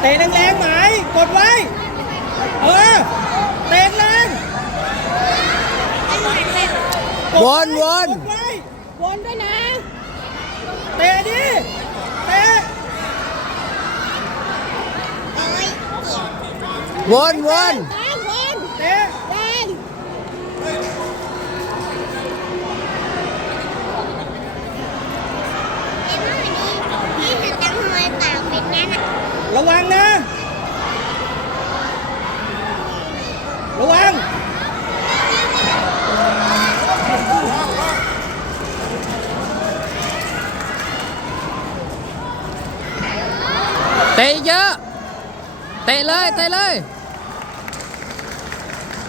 เตะแรงๆไหมกดไว้ เออ เตะแรงวนวนวนด้วยนะ เตะดิ เตะวนวน ระวังนะ ระวัง เตะเยอะ เตะเลย เตะเลย